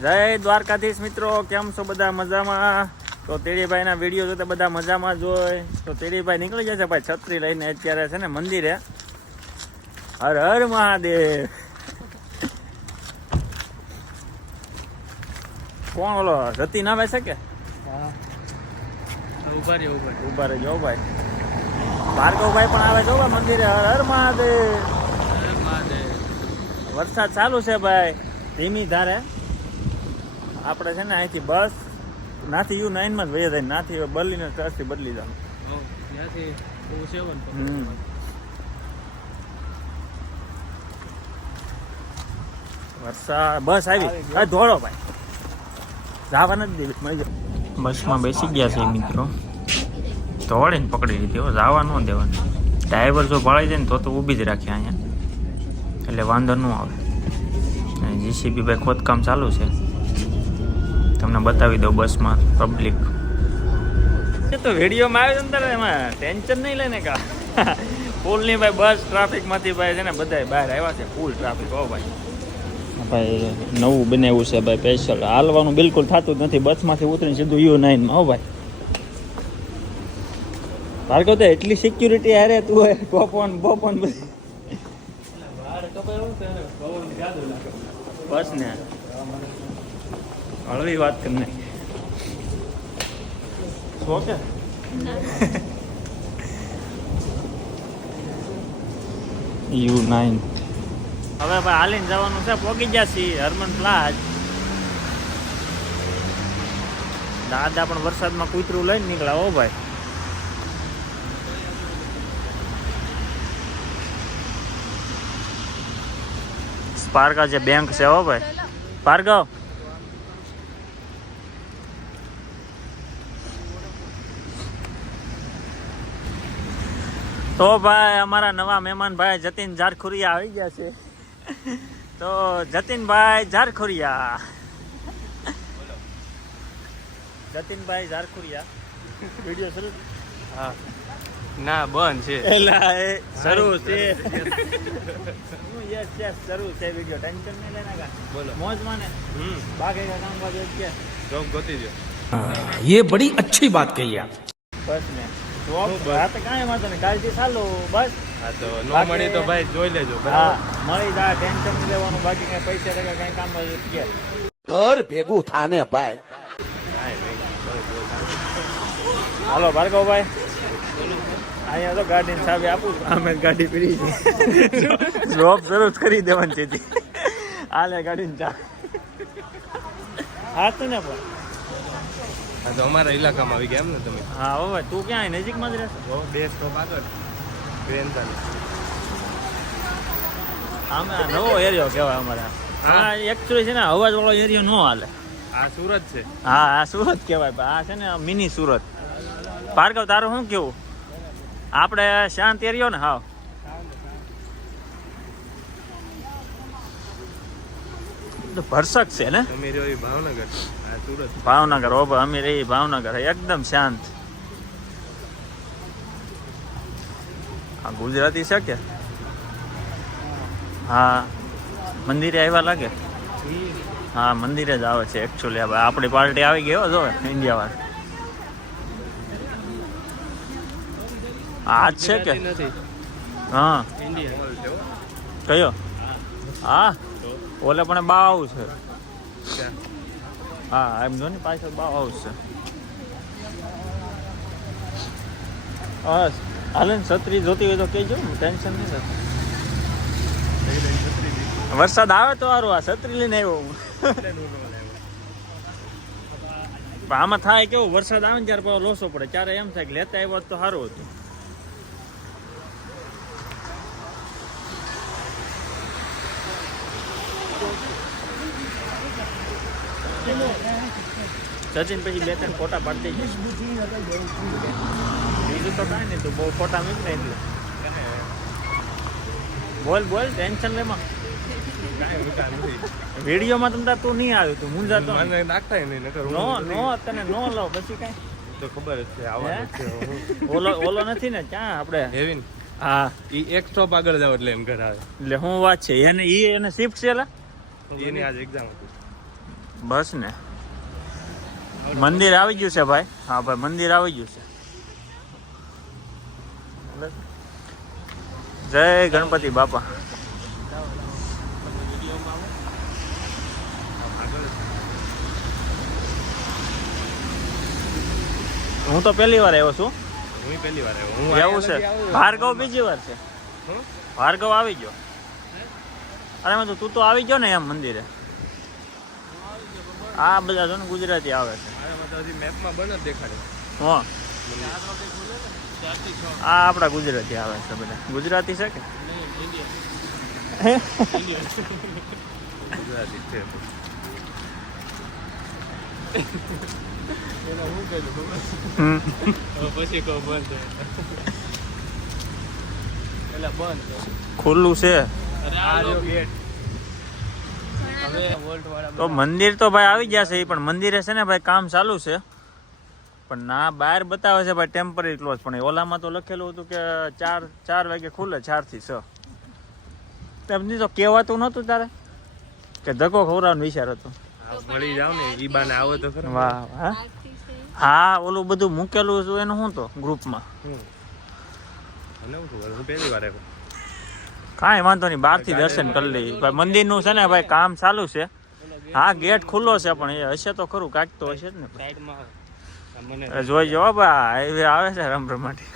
જય દ્વારકાધીશ મિત્રો, કેમ છો બધા? મજામાં? તો તેડીભાઈ ના વિડીયો જોતા બધા મજામાં જ હોય. તો તેડીભાઈ નીકળી જશે ભાઈ છત્રી લઈને અત્યારે છે ને મંદિરે. હર હર મહાદેવ. કોણ ઓલો જતી ના આવે છે કે? ઉભા રહી જાઓ ભાઈ. ભાર્ગવભાઈ પણ આવે છો ભાઈ મંદિરે. હર હર મહાદેવ. વરસાદ ચાલુ છે ભાઈ, ધીમી ધારે. આપણે છે ને અહીંથી બસ નાથી U9 માં જ વહી જાય, નાથી બદલીને ટ્રસ્ટથી બદલી જવાનું. વરસાદ બસ આવી ધોળો ભાઈ, જવા નથી દેવી. મળી જાય. બસમાં બેસી ગયા છે મિત્રો, ધોળીને પકડી લીધી. જવા ન દેવાનું. ડ્રાઈવર જો ભળાઈ જાય ને તો ઊભી જ રાખે અહીંયા, એટલે વાંધો ન આવે. જીસીબી ભાઈ ખોદકામ ચાલુ છે, તમને બતાવી દઉં બસમાં પબ્લિક. તો વિડીયોમાં આવે અંદર એમાં ટેન્શન નહીં લે ને કા. ફૂલની ભાઈ બસ ટ્રાફિકમાંથી ભાઈ છે ને બધા બહાર આવ્યા છે. Full traffic. હો ભાઈ, ભાઈ નવું બનાવ્યું છે ભાઈ સ્પેશિયલ. હાલવાનું બિલકુલ થતું જ નથી. બસમાંથી ઉતરીને સીધું U9 માં. હો ભાઈ, ભાર્ગવ તો એટલી સિક્યુરિટી હારે તું હોય. પોપન બધી બસ ને હળવી વાત કરી નાખી. શું કે U9 હવે ભાઈ હાલીને જવાનું છે. પહોંચી ગયા છીએ હરમન પ્લાઝ. દાદા પણ વરસાદમાં કૂતરું લઈને નીકળ્યા. હો ભાઈ, સ્પાર્કા જે બેંક છે. હો ભાઈ ભાર્ગવ, તો ભાઈ અમારા નવા મહેમાન ભાઈ જતીન ઝારખુરિયા આવી ગયા છે. તો જતીનભાઈ ઝારખુરિયા, જતીનભાઈ ઝારખુરિયા વિડીયો શરૂ? હા ના બંધ છે. એલા એ શરૂ છે. યસ યસ શરૂ છે વિડીયો. ટેન્શન નહીં લેના કા. બોલો મોજ માને. બાકી का काम बाकी है क्या? જોબ ગોતી દો. ये बड़ी अच्छी बात कही आप. બસ ને જોબ રાત કાંઈ વાંધો નહીં, કાલથી ચાલો બસ. હા તો નો મળી તો ભાઈ જોઈ લેજો. હા મળી જાય, ટેન્શન નહીં લેવાનું. બાકી કઈ પૈસા ટકા કઈ કામ કે ઘર ભેગું થાને ભાઈ. હાલો ભાર્ગવભાઈ, અહીંયા તો ગાડીની ચાવી આપું છું. અમે ગાડી પીડી છે. જોબ શરૂ કરી દેવાની છે. હાલે ગાડીની ચાવી. હા તો ને પણ હા તો અમારા ઇલાકામાં આવી ગયા એમ ને તમે? હા હવે તું ક્યાં નજીકમાં જ રહેશે? જો 2 સ્ટોપ આગળ ગ્રેન્થાલી. આમે નવો એરિયો કહેવાય અમારે. હા એકચ્યુઅલી છે ને અવાજ વાળો એરિયો ન હાલે. આ સુરત છે. હા આ સુરત કહેવાય. આ છે ને મિની સુરત. ભાર્ગવ તારું શું કેવું? આપણે શાંત એરિયો ને. હાવ તો ભરસક છે ને. તમે રહ્યો એ ભાવનગર, આ સુરત. ભાવનગર. ઓ ભાઈ અમે રહી ભાવનગર. એકદમ શાંત. આ ગુજરાતી છે કે? હા મંદિરે આવ્યા લાગે. હા મંદિરે જ આવે છે એકચ્યુઅલી. આપણી પાર્ટી આવી ગઈ. જો ઇન્ડિયા વાળા આ જ છે કે? નથી હા ઇન્ડિયા. કયો? હા ઓલે પણ બાવ હાઉસ છે. હા એમ જો ને પાછળ બાવ હાઉસ છે. બસ હાલે ને છત્રી જોતી હોય તો કહેજો, ટેન્શન નહીં થતું. વરસાદ આવે તો સારું. આ છત્રી લઈને આવ્યો હું. આમાં થાય કેવું, વરસાદ આવે ને ત્યારે પાછો લોસો પડે. ત્યારે એમ થાય કે લેતા આવ્યો તો સારું હતું. સચિન પછી 2-3 ફોટા પાડતી જઈશ. બીજું તો કાંઈ નહીં, તું બહુ ફોટા મૂક ને એટલે. બોલ ટેન્શન લેમાં. વિડીયોમાં તમ તું નહીં આવ્યું, તું મુંજાતો મને નાખતા નહીં નકર નો તને નો લો પછી કાંઈ તો ખબર જ છે આવવાનું છે. ઓલો નથી ને ક્યાં આપણે હેવિન. હા ઈ એક સ્ટોપ આગળ જાવ એટલે એમ ઘર આવે. એટલે હું વાત છે એને શિફ્ટ છે. એની આજ એક્ઝામ હતી. બસ ને મંદિર આવી ગયું છે ભાઈ. હા ભાઈ મંદિર આવી ગયું છે. જય ગણપતિ બાપા. હું તો પહેલી વાર આવ્યો છું. હું પહેલી વાર આવ્યો. હું એવું છે. ભાર્ગવ બીજી વાર છે. ભાર્ગવ આવી ગયો. અરે મેં તું તો આવી ગયો ને એમ મંદિરે. આ બધા જો ને ગુજરાતી આવે છે. મેપમાં બને જ દેખાડે. હા આ આપણા ગુજરાતી આવે છે બધા. ગુજરાતી છે કે ગુજરાતી છે. પછી કહું બંધ એટલે બંધ ખુલ્લું છે તો મંદિર તો ભાઈ આવી ગયા છે. પણ મંદિરે છે ને ભાઈ કામ ચાલુ છે. પણ ના બહાર બતાવે છે ભાઈ ટેમ્પરરી ક્લોઝ. પણ ઓલામાં તો લખેલું હતું કે 4 વાગે ખુલે 4 થી 6. તેમની તો કહેવાતું નહોતું તારે કે ધક્કો ખવડાવવાનો વિચાર હતો. મળી જાવ ને ઈ બાને આવો તો ખરા. વાહ હા હા ઓલું બધું મૂકેલું હતું એનું શું તો ગ્રુપમાં. હું પહેલી વાર આવ્યો. કાંઈ વાંધો નહીં બહારથી દર્શન કરી લઈએ ભાઈ. મંદિરનું છે ને ભાઈ કામ ચાલુ છે. હા ગેટ ખુલ્લો છે પણ એ હશે તો ખરું કાંઈક તો હશે જ ને. જોઈ જવા ભાઈ હાઈવે આવે છે રમરમાટી.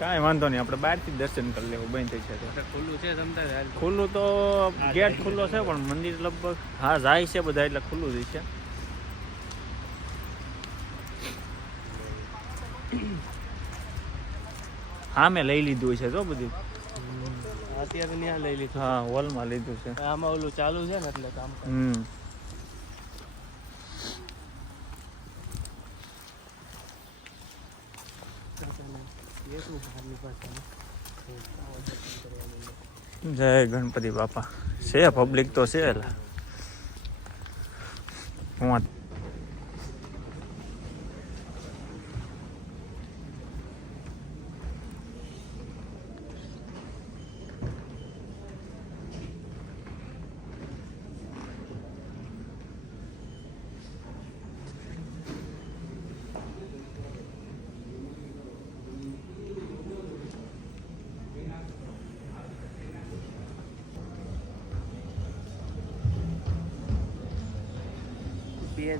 કાંઈ વાંધો નહીં આપણે બહારથી દર્શન કરી લેવું. બંધ થઈ છે ખુલ્લું છે ખુલ્લું તો ગેટ ખુલ્લો છે પણ મંદિર લગભગ હા જાય છે બધા એટલે ખુલ્લું જ છે. હા મેં લઈ લીધું છે તો બધું અત્યારે ત્યાં લઈ લીધું. હા હોલમાં લીધું છે. આમાં ઓલું ચાલુ છે ને એટલે કામ. જય ગણપતિ બાપા. છે પબ્લિક તો છે એટલે હું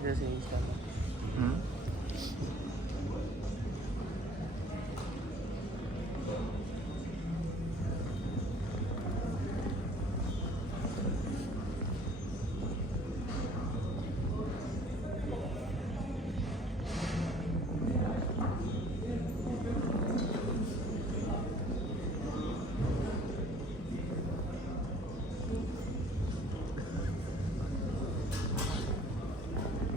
જશે ઇન્સ્ટામાં.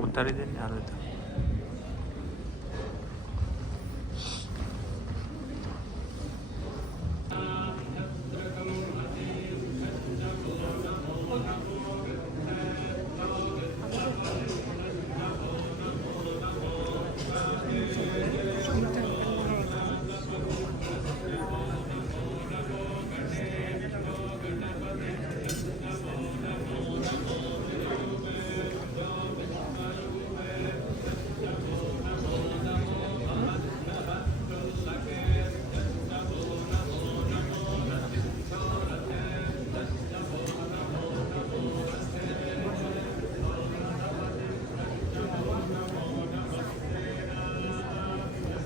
ઉતારી દે ને હાલ તો.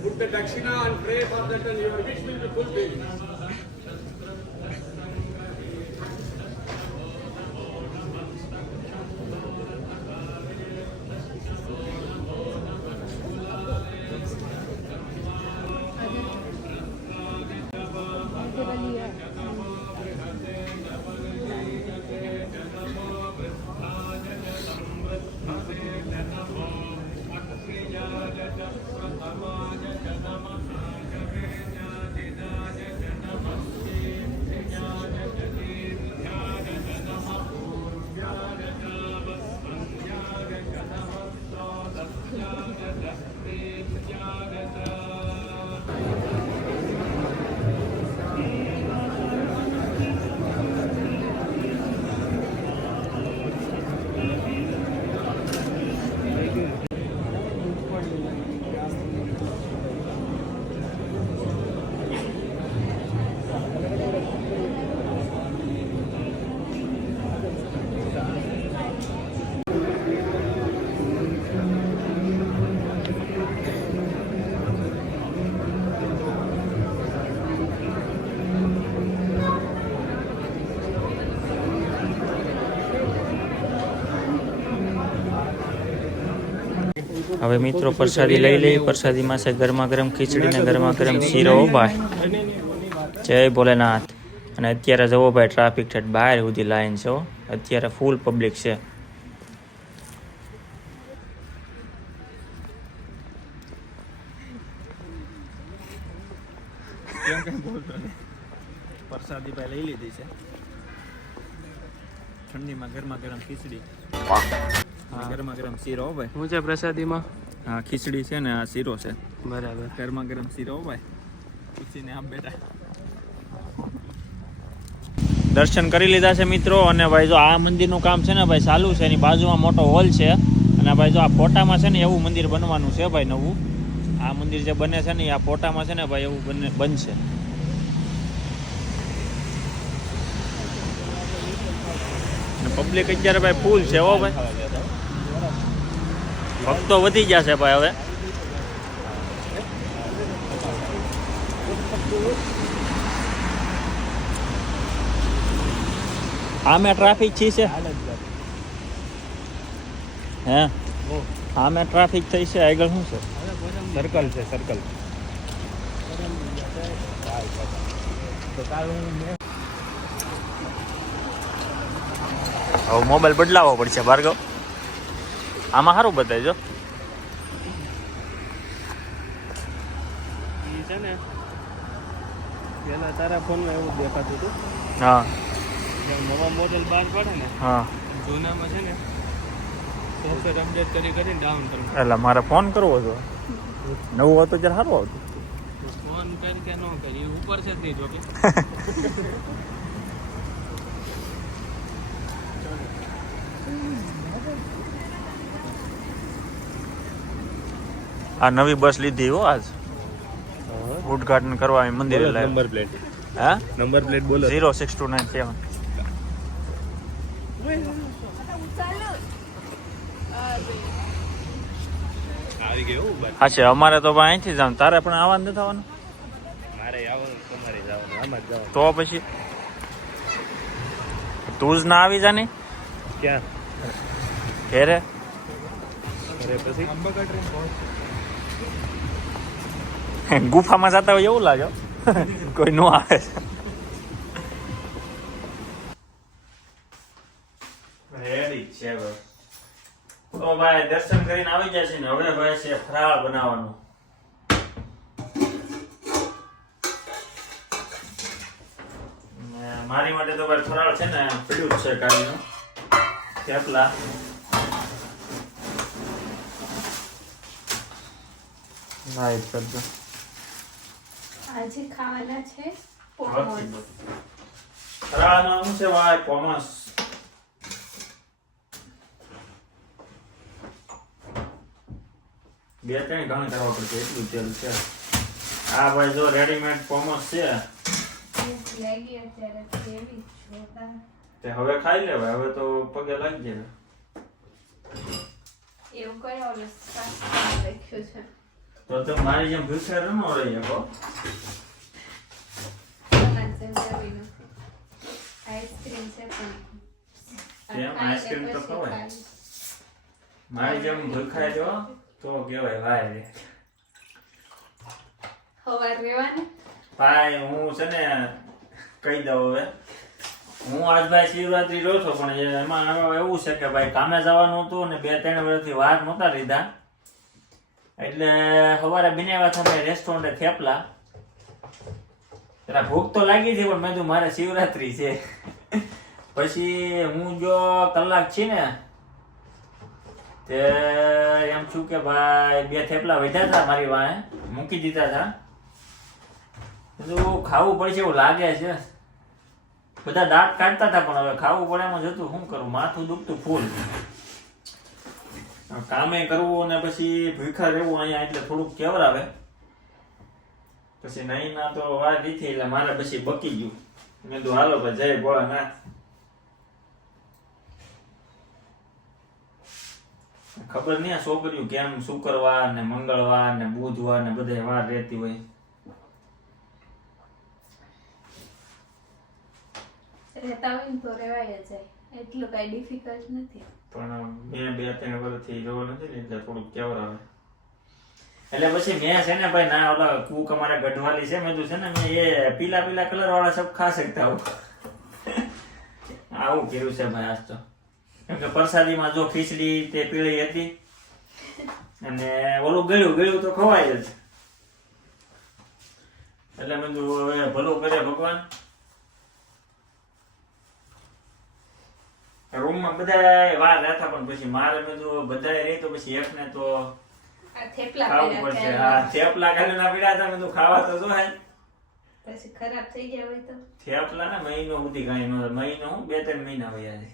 Put the dakshina and pray for that and your wish will be fulfilled. હવે મિત્રો પ્રસાદી લઈ લઈ. પ્રસાદીમાં છે ગરમા ગરમ ખીચડી ને ગરમા ગરમ શીરો ભાઈ. જય ભોલેનાથ. અને અત્યારે જવો ભાઈ ટ્રાફિક છે બહાર સુધી લાઈન છે હો. અત્યારે ફૂલ પબ્લિક છે. પ્રસાદી ભાઈ લઈ લીધી છે. ઠંડીમાં ગરમા ગરમ ખીચડી, ગરમા ગરમ શીરો ભાઈ. શું છે પ્રસાદીમાં? હા ખીચડી છે ને આ શીરો છે. બરાબર. ગરમા ગરમ શીરો ભાઈ. પૂછીને આમ બેઠા દર્શન કરી લીધા છે મિત્રો. અને ભાઈ જો આ મંદિરનું કામ છે ને ભાઈ ચાલુ છે. એની બાજુમાં મોટો હોલ છે. અને ભાઈ જો આ ફોટામાં છે ને એવું મંદિર બનવાનું છે ભાઈ નવું. આ મંદિર જે બને છે ને આ ફોટામાં છે ને ભાઈ એવું બનશે. પબ્લિક અત્યારે ભાઈ ફૂલ છે હો ભાઈ. ભક્તો વધી ગયા છે ભાઈ હવે. આમે ટ્રાફિક છે હે? આમે ટ્રાફિક થઈ છે. આગળ શું છે? સર્કલ છે, સર્કલ. હવે મોબાઈલ બદલાવવો પડશે ભાર્ગવ. આમાં સારું બતાવે જો. છે ને પેલા તારા ફોનમાં એવું દેખાતું હતું. હા નવા મોડેલ બહાર પડે ને હા. જૂનામાં છે ને સોફ્ટવેર અપડેટ કરીને ડાઉન કરવું. એટલે મારે ફોન કરવો હતો. નવું હતું ત્યારે સારું આવતું. ફોન કરી કે ન કરી ઉપર છે તે જોકે. આ નવી બસ લીધી હો આજ. ઉદઘાટન કરવા મંદિરે લાવ્યા. Number plate. હા નંબર પ્લેટ બોલો. 06297. આવી ગયું બસ. હા છે અમારે તો ભાઈ અહીંથી જવાનું. તારે પણ આવવાનું નથી આવવાનું. મારે આવવાનું, તમારે જવાનું, આમાં જ જવાનું. તો પછી તું જ ના આવી જાને ક્યાં? ઘેરે. અરે પછી ગુફામાં જતા હોય એવું લાગે. કોઈ નો આવે. રેડી છે તો ભાઈ દર્શન કરીને આવી જાય છે ને હવે ભાઈ છે ફરાળ બનાવવાનું. મારી માટે તો ભાઈ ફરાળ છે ને પડ્યું છે કાઢીનું થેપલા. નાઈટ કરજો. આજે ખાવાના છે ફરાળમાં શું છે ભાઈ? પોમસ. બે ત્રણ ઘણા કરવા પડશે એટલું તેલ છે. આ ભાઈ જો રેડીમેડ પોમસ છે તે હવે ખાઈ લેવાય. હવે તો પગે લાગી જાય. એવું કયો રાખ્યું છે તો તમે મારી જેમ ભૂખ્યા રમો રહી શકો. આઈસ્ક્રીમ છે કેમ? આઈસ્ક્રીમ તો ખવાય. મારી જેમ ભૂખાય જો તો કેવાય ભાઈ. હવાર રેવાની ભાઈ હું છે ને કહી દઉં હવે. હું આજ ભાઈ શિવરાત્રી રહ્યો છું પણ એમાં એવું છે કે ભાઈ કામે જવાનું હતું ને 2-3 વર્ષથી વાર નહોતા લીધા. એટલે સવારે બનાવ્યા હતા મેં રેસ્ટોરન્ટે થેપલા. ભૂખ તો લાગી હતી પણ મેં કીધું મારે શિવરાત્રી છે. પછી હું જો કલાક છે ને તે એમ છું કે ભાઈ 2 થેપલા વધ્યા હતા મારી વાંહે મૂકી દીધા હતા. બધું ખાવું પડશે એવું લાગે છે. બધા દાંત કાઢતા હતા પણ હવે ખાવું પડે એમ જ હતું. શું કરું? માથું દુખતું ફૂલ. કામે કરવું અને પછી ભૂખા રહેવું અહીંયા એટલે થોડુંક કેવરાવે. પછી નહીં ના તો વાર દીધી એટલે મારે પછી બકી ગયું. મેં કીધું હાલો ભાઈ જય ભોળાનાથ. ખબર નહીં આ છોકરીઓ કેમ શુક્રવાર ને મંગળવાર ને બુધવાર ને બધે વાર રહેતી હોય. રહેતા હોય ને તો રેવાય જાય. એટલું કઈ ડિફિકલ્ટ નથી. પણ મેં 2-3 વર્ષથી જોવો નથી ને એટલે થોડુંક કેવર આવે. એટલે પછી મેં છે ને ભાઈ ના ઓલા કૂક અમારા ગઢવાલી છે મેં છે ને મેં એ પીલા કલર વાળા સબ ખા શકતા હું આવું કર્યું છે ભાઈ આજ તો. કેમ કે પ્રસાદીમાં જો ખીચડી તે પીળી હતી અને ઓલું ગળ્યું તો ખવાય જ. એટલે મેં કીધું હવે ભલું કરે ભગવાન. રૂમમાં બધા વાર રહેતા પણ પછી મારે બધું બધાએ રહી તો પછી એકને તો આ થેપલા ખાવું કર્યા પડશે. હતા. હા થેપલા કાઢીને પીડા હતા મેં ખાવા તો જો હે પછી ખરાબ થઈ ગયા હોય તો થેપલા ને મહિનો સુધી કઈ ન મહિનો હું 2-3 મહિના વયા છે.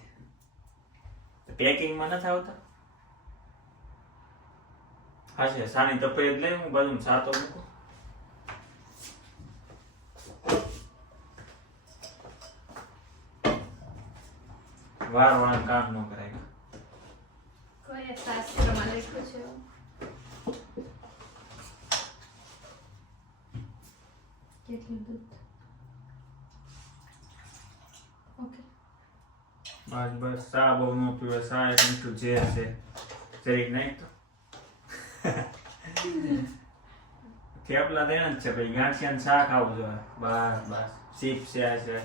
પેકિંગમાં નથી આવતા. હા છે સાની તપેલી લઈ હું બાજુ સાતો મૂકું. વાર કામ ન કરાય. કોઈ શાસ્ત્રમાં લખ્યું છે એવું? કેટલું દૂધ? ઓકે. બસ સા બહુ ન પીવે. સા એક મીઠું ઝેર છે જરીક નહીં તો થેપલા દેણા જ છે ભાઈ. ગાંઠિયાને શા ખાવું જોઈએ. બસ ચીપ છે આ છે.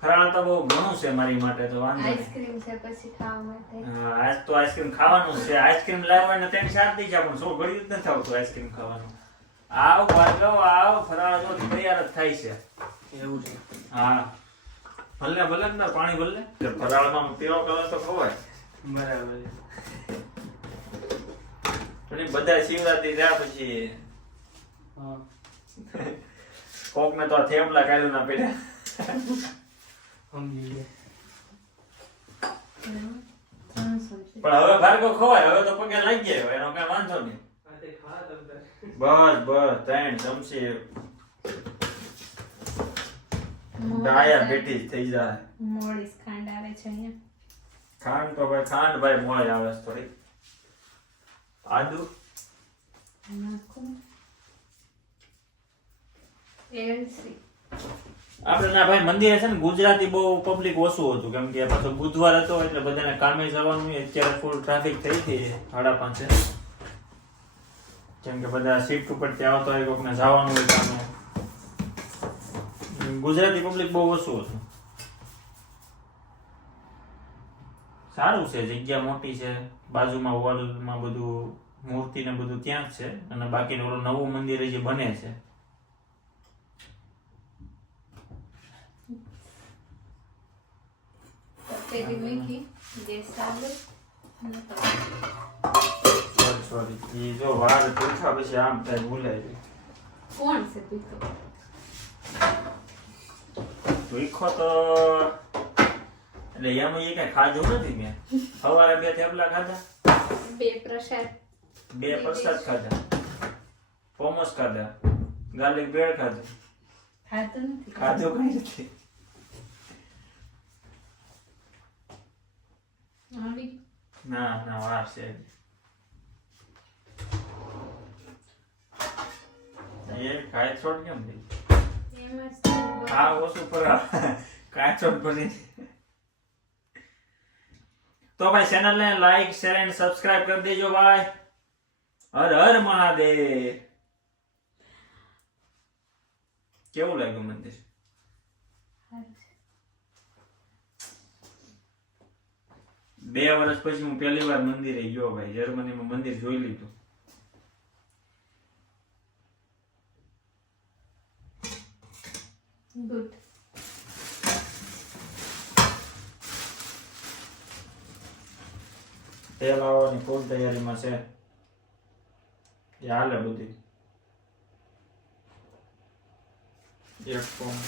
ફરાળ તો બહુ ઘણું છે મારી માટે તો વાંધો નહીં. આઈસ્ક્રીમ છે પછી ખાવા માટે. હા આજ તો આઈસ્ક્રીમ ખાવાનું છે. આઈસ્ક્રીમ લાવવાને 3-4 દી છે પણ શું ગળ્યું જ નથી આવતું આઈસ્ક્રીમ ખાવાનું. આવ ભાર્ગવ આવ ફરાળ તો તૈયાર જ થાય છે. એવું છે. હા ભલે ને પાણી ભલે ફરાળમાં પીળો કલર તો ખવાય. બરાબર. પણ એ બધા શિવરાત્રી રહ્યા પછી હા. કોક ને તો આ થેપલા કાઢ્યું ના પીડ્યા. સમજી ગયા. પણ હવે ભાર્ગવ ખવાય. હવે તો પગે લાગી ગયા એનો કઈ વાંધો નહીં. આ તે ખા તમતાર. બસ 3 ચમચી ડાયાબિટીસ થઈ જાય. મોળી ખાંડ આવે છે અહીંયા. ખાંડ ભાઈ મોય આવે છે થોડી. આદુ નાખો. એલસી. આપણે ના ભાઈ મંદિરે છે ને ગુજરાતી બહુ પબ્લિક ઓછું હતું કેમ કે પાછો બુધવાર હતો એટલે બધાને કામે જવાનું. અત્યારે ફૂલ ટ્રાફિક થઈ હતી 5:30. કેમ કે બધા શિફ્ટ ઉપરથી આવતા હોય કોકને જવાનું હોય કામે. ગુજરાતી પબ્લિક બહુ ઓછું હતું. સારું છે જગ્યા મોટી છે. બાજુમાં વોલમાં બધું મૂર્તિ ને બધું ત્યાં જ છે અને બાકીનું ઓલું નવું મંદિર જે બને છે. પેલી મીઠી ગેસ ચાલુ. સોરી ઈ જો વાર પૂછા પછી આમ થાય ભૂલાય જાય. કોણ છે પીતો? વીખો તો એટલે એમાં એ કઈ ખાધું નથી મેં. સવારે 2 થેપલા ખાધા. 2 પ્રસાદ. 2 પ્રસાદ ખાધા. પોમોસ ખાધા. ગાર્લિક બ્રેડ ખાધું. ખાતું નથી. ખાધું કઈ નથી. આવી ના વાર છે હજી. એ કાયછોડ કેમ થઈ? એમ જ આ ઓછું પર કાયછોડ બની. તો ભાઈ ચેનલને લાઈક શેર એન્ડ સબસ્ક્રાઇબ કરી દેજો ભાઈ. હર હર મહાદેવ. કેવું લાગ્યું મંદિર? 2 વર્ષ પછી હું પહેલી વાર મંદિરે ગયો ભાઈ. જર્મનીમાં મંદિર જોઈ લીધું. ગુડ. તેલ આવવાની ફૂલ તૈયારીમાં છે. એ હાલે બધી. એક ફોર્મ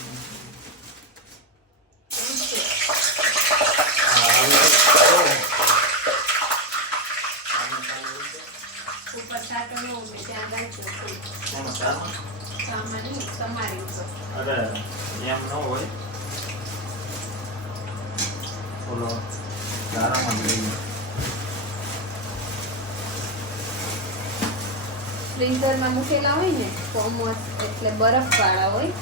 ઉપર સાટો ન ઉભે ત્યાં રાખજો. એમાં સારું. સામાન નહીં, તમારી ઉપર. અરે એમ ન હોય. બોલો દારામાં લઈ ફ્રીઝરમાં મૂકેલા હોય ને કોમોસ એટલે બરફવાળા હોય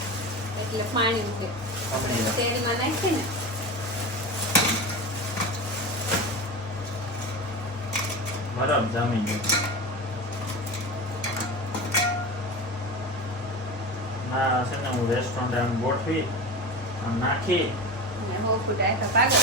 એટલે પાણી મૂકે. આપણે તેલમાં નાખીએ ને બરફ જામી ગયો. ના છે ને હું રેસ્ટોરન્ટ આમ ગોઠવી આમ નાખી ને હો ફૂટાય તો પાગલ.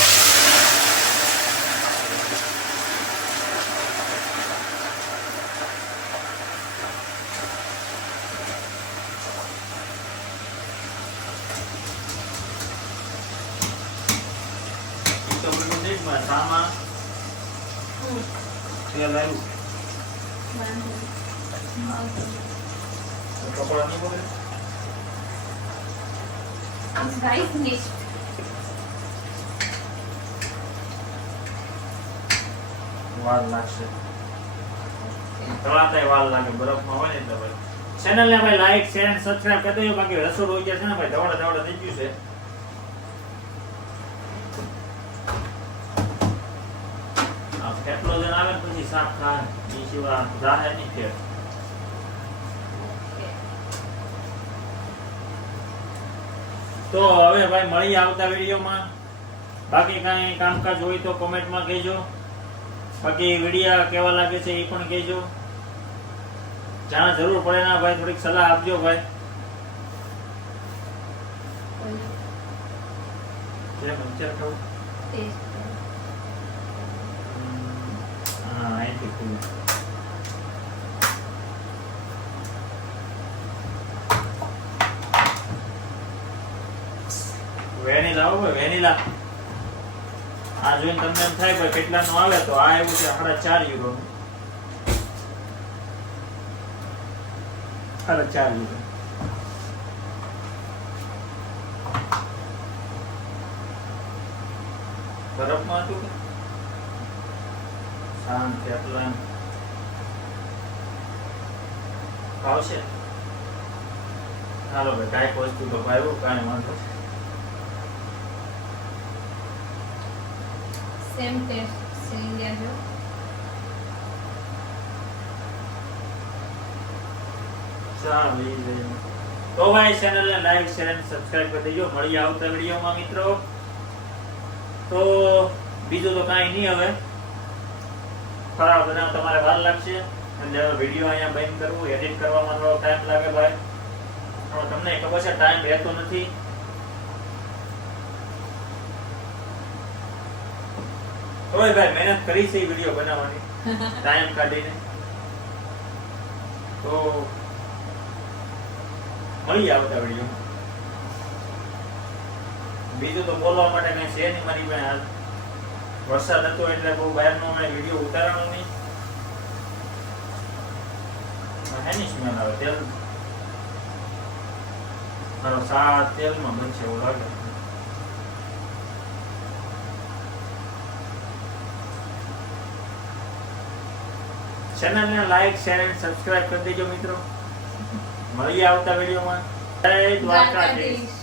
તો બધું દેખ માં સામા તેલ આવ્યું વાંધો નહીં. કપડા નહીં બોલે It's rice mixed. વાર લાગશે તળાતાય વાર લાગે બરફમાં હોય ને એટલે ભાઈ ચેનલ ને ભાઈ લાઈક શેર અને સબસ્ક્રાઇબ કરી દેજો. બાકી રસોડું હોય છે ને ભાઈ દવડા થઈ ગયું છે. આ કેટલો જણ આવે ને પછી શાક ખાય એ સિવાય જાહે નહીં ફેર. તો હવે ભાઈ મળીએ આવતા વિડીયોમાં. બાકી કાંઈ કામકાજ હોય તો કોમેન્ટમાં કહેજો. બાકી વિડીયો કેવા લાગે છે એ પણ કહેજો. જ્યાં જરૂર પડે ના ભાઈ થોડીક સલાહ આપજો ભાઈ. કેમ વિચાર કહું હા અહીંથી ખુલ્લું. વેનીલા આવો ભાઈ વેનીલા. આ જોઈને તમને એમ થાય ભાઈ કેટલાનું આવે તો આ એવું છે €4.5. €4.5. બરફમાં હતું કે શાંત કેટલા એમ આવશે. હાલો ભાઈ કાંઈક વસ્તુ તો ભાઈ કાંઈ વાંધો. સેમ ટેસ્ટ સિલિન્ડર જો. સારું એ જ. તો ભાઈ ચેનલને લાઈક શેર અને સબસ્ક્રાઇબ કરી દેજો. મળીએ આવતા વિડીયોમાં મિત્રો. તો બીજું તો કાંઈ નહીં. હવે ખરાબ બનાવ તમારે વાર લાગશે અને વિડીયો અહીંયા બંધ કરવું એડિટ કરવામાં થોડો ટાઈમ લાગે ભાઈ. તમને ખબર છે ટાઈમ રહેતો નથી. ઓય ભાઈ મહેનત કરી છે વિડીયો બનાવવાની ટાઈમ કાઢીને. તો મળીએ આવતા વિડીયો. બીજું તો બોલવા માટે કઈ છે નહીં મારી પાસે. હાલ વરસાદ હતો એટલે બહુ બહારનો વિડીયો ઉતારવાનો નહીં. એની સ્મેલ આવે તેલ મારો સા તેલમાં બનશે એવું લાગે. ચેનલને લાઈક શેર અને સબસ્ક્રાઇબ કરી દેજો મિત્રો. મળીએ આવતા વિડીયોમાં. જય દ્વારકાધીશ.